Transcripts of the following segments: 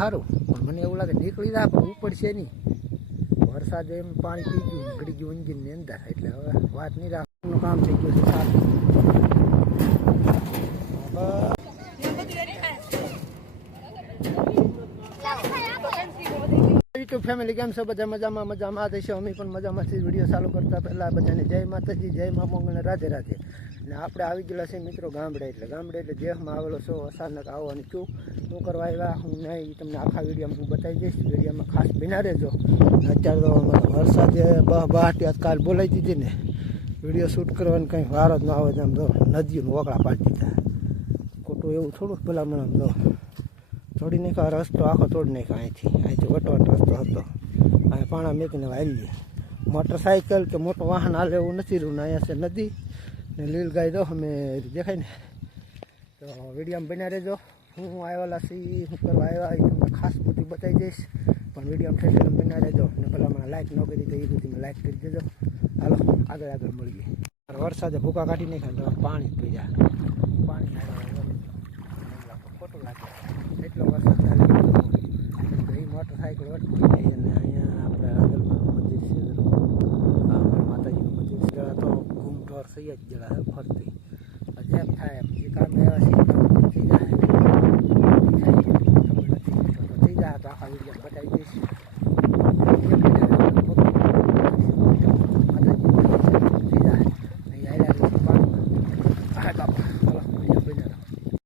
સારું પણ મને એવું લાગે નીકળી જાય પણ ઉપડશે નહીં. વરસાદ એમ પાણી પી ગયું, નીકળી ગયું એન્જિનની અંદર. એટલે હવે વાત નહીં રાખવાનું. કામ થઈ ગયું છે સારું. યુટ્યુબ ફેમિલી કેમ છો? બધા મજામાં મજામાં? આ હશે અમે પણ મજામાંથી વીડિયો ચાલુ કરતા પહેલાં બધાને જય માતાજી, જય મા મંગળ, રાધે રાધે. અને આપણે આવી ગયેલા છે મિત્રો ગામડે, એટલે ગામડે એટલે દેહમાં આવેલો છો, અચાનક આવવાની ક્યું શું કરવા આવ્યા, હું નહીં તમને આખા વિડીયોમાં હું બતાવી દઈશ. વિડીયોમાં ખાસ બિના રહેજો. અત્યારે તો વરસાદે બહ બહાટી કાલ બોલાવી દીધી ને. વીડિયો શૂટ કરવાની કંઈ વાર જ ન આવે તો આમ તો નદીનું વકડા પાડી દીધા. ખોટું એવું થોડુંક ભલામણ આમ તો. તોડી નાખ્યો રસ્તો આખો તોડી નાખ્યો અહીંથી. અહીંથી વટવટ રસ્તો હતો. અહીંયા પાણા મેકીને વાળી મોટરસાઇકલ કે મોટું વાહન હાલે એવું નથી રહ્યું ને અહીંયા છે નદી. ને લીલ ગાય દો અમે દેખાય ને તો વિડીયોમાં બન્યા રહેજો. હું આવેલા છીએ, હું કરવા આવ્યા એ તમને ખાસ બધું બતાવી દઈશ. પણ વિડીયોમાં ઠેઠ બન્યા રહેજો. ને પેલા મને લાઇક ન કરી તો એ બધી મેં લાઇક કરી દેજો. હાલો, આગળ આગળ મળીએ. વરસાદે ભૂકા કાઢી નાખ્યા તો પાણી પી જાય. પાણી ખોટું લાગે. એટલો વરસાદ ચાલે મોટરસાઇકલ વટકી ગઈ અને અહીંયા આપણે આગળમાં મંદિર છે જરું. આ અમારા માતાજીનું મંદિર છે જરા તો જરા ફરતી થાય એમ. જે કામ થઈ જાય. ખબર નથી થઈ જાય.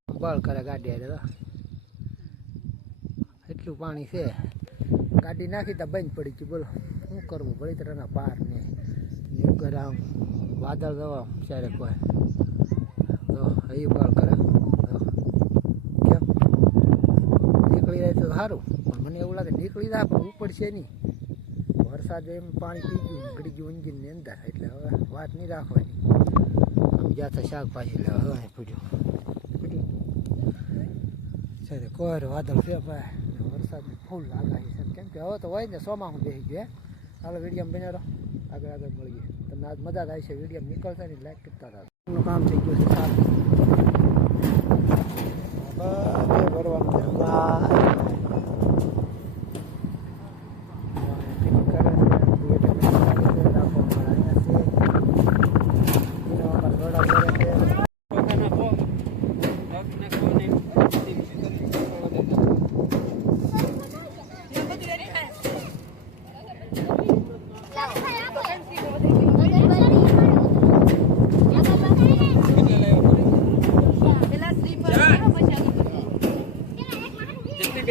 તો બળ કરે ગાડી હારે એટલું પાણી છે. ગાડી નાખી તો બંધ પડી ગયું બોલો, શું કરવું? બળીતરાના પાર ને. નીકળ આમ. વાદળ દવા ક્યારે કોઈ. તો એ બળ કરે. કેમ? નીકળી જાય તો સારું. પણ મને એવું લાગે નીકળી જાય, પણ ઉપડશે નહીં. વરસાદ એમ પાણી પી ગયું, નીકળી ગયું એન્જિનની અંદર. એટલે હવે વાત નહીં રાખવાની. બીજા તો શાકભાજી એટલે હવે પૂજ્યું પૂછ્યું. કોર વાદળ છે ભાઈ? વરસાદ ફૂલ આગાહી છે. કેમ કે હવે તો હોય ને, સોમાં હું બેસી ગયો, હે. ચાલો વીડિયો બન્યા રહો. આગળ આગળ મળીએ. તમને આજ મજા થાય છે વીડિયો. નીકળતા નહીં લાઈક કરતા હતા નું કામ થઈ ગયું છે સારું. ભરવાનું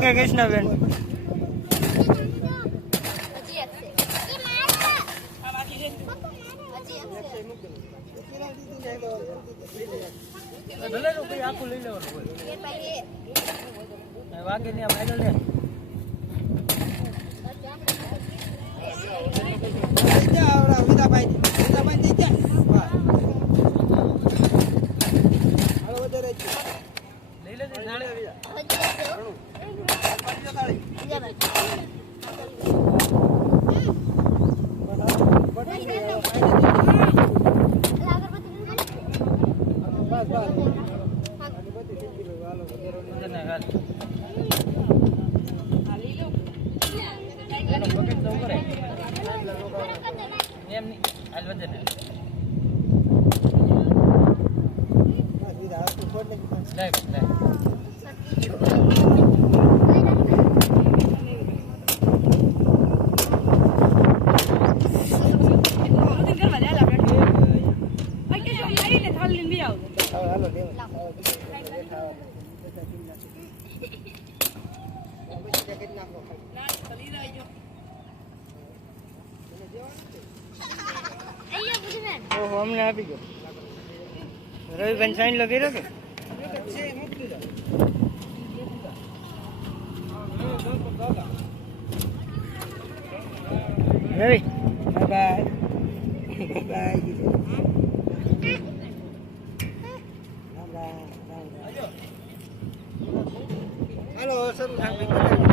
ઓકે કૃષ્ણબેન. ભલે ભાઈ આખું લઈ લેવાનું વાગે ને લેજે નાળે બધાને હાલ. એનો pocket તો ઉપર હે. એમ નહીં. હાલ વજન હે. લાય, લાય. હાલો લેવા ઓહો અમને આપી ગયો રવિભાઈ સાઈન લગી રહ્યો કે Hey. Bye bye bye Ram Ram Ram Ram હાલો શરૂ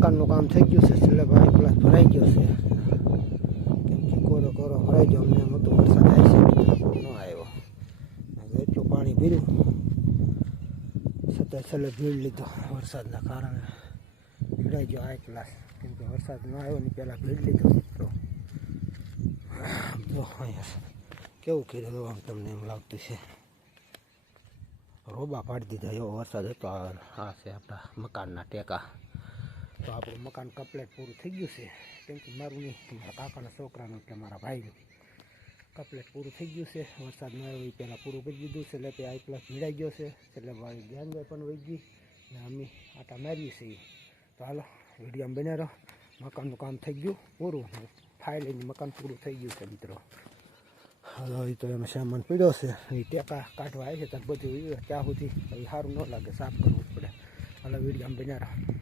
મકાનનું કામ થઈ ગયું છે, છેલ્લે ભાઈ ક્લાસ ભરાઈ ગયો છે. કેમ કે કોરો કોરો ભરાઈ ગયો, અમને હતું વરસાદ આવી છે ન આવ્યો. એટલું પાણી ભર્યું. છતાં છેલ્લે ભીડ લીધો. વરસાદના કારણે ભીડાઈ ગયો આ ક્લાસ કેમ કે વરસાદ ન આવ્યો ને પહેલાં ભીડ લીધો. મિત્રો અહીંયા કેવું કર્યું આમ તમને એમ લાગતું છે. રોબા પાડી દીધા, એવો વરસાદ હતો આ છે આપણા મકાનના ટેકા. તો આપણું મકાન કપલેટ પૂરું થઈ ગયું છે. કેમ કે મારું નહીં, મારા કાકાના છોકરાનું એટલે મારા ભાઈનું. કપલેટ પૂરું થઈ ગયું છે. વરસાદ ન આવ્યો એ પહેલાં પૂરું કરી દીધું છે. એટલે આઈ પ્લસ ભીડાઈ ગયો છે. એટલે મારી ધ્યાન પણ વહી ગઈ ને અમે આટા મારીએ છીએ. તો હાલો, વિડીયામાં બન્યા રહો. મકાનનું કામ થઈ ગયું પૂરું. ફાઇલ મકાન પૂરું થઈ ગયું છે મિત્રો. હાલો, એ તો એમાં સામાન પીડ્યો છે. એ ટેકા કાઢવા આવે છે. ત્યાં બધું ત્યાં સુધી સારું ન લાગે. સાફ કરવું પડે. હાલો, વિડીયામાં બન્યા રહો.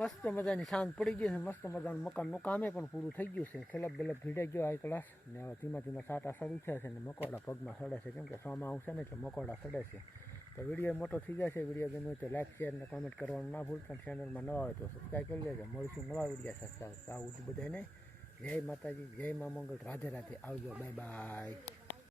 મસ્ત મજાની શાંત પડી ગઈ છે. મસ્ત મજાનું મકાનનું કામે પણ પૂરું થઈ ગયું છે. ખેલબ બેલબ ભીડાઈ ગયો હાઈ ક્લાસ ને હવે ધીમા ધીમા સાટા શરૂ થયા છે ને મકોડા પગમાં સડે છે. કેમ કે સોમાં આવશે ને એટલે મકોડા સડે છે. તો વીડિયો મોટો થઈ જશે વીડિયો ગમે તો લાઈક શેર ને કોમેન્ટ કરવાનું ના ભૂલતા. ચેનલમાં નવા હોય તો સબસ્ક્રાઈબ કરી લેજો. મળીશું નવા વીડિયો સસ્તા આવું બધાને જય માતાજી. જય મા મંગળ રાધે રાધે. આવજો. Bye bye